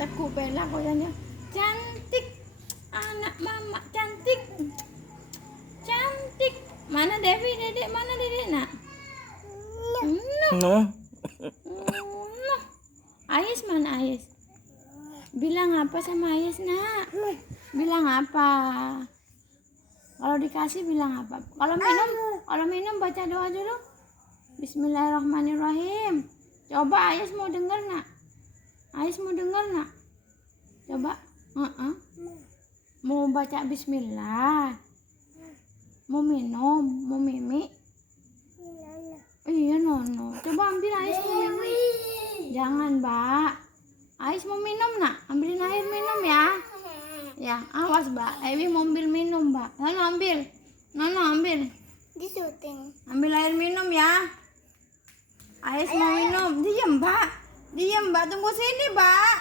Teguh Bella koyanya cantik. Anak mama cantik. Cantik. Mana Devi, Dedek? Mana Dedek, Nak? No. No. Ayes mana Ayes? Bilang apa sama Ayes, Nak? Bilang apa? Kalau dikasih bilang apa? Kalau minum baca doa dulu. Bismillahirrahmanirrahim. Coba Ayes mau denger, Nak? Ayes mau denger, Nak? Coba. Mau baca bismillah. Mau minum, mau mimi. Iya, Nono. Coba ambil Ayes mau minum. Jangan, Mbak. Ayes mau minum, Nak? Ambilin air minum ya. Ya, awas, Mbak. Ewi mau ambil minum, Mbak. Nono ambil. Nono ambil. Di syuting. Ambil air minum ya. Ayes mau minum. Diam, Mbak. Diam, Mbak. Tunggu sini, Mbak.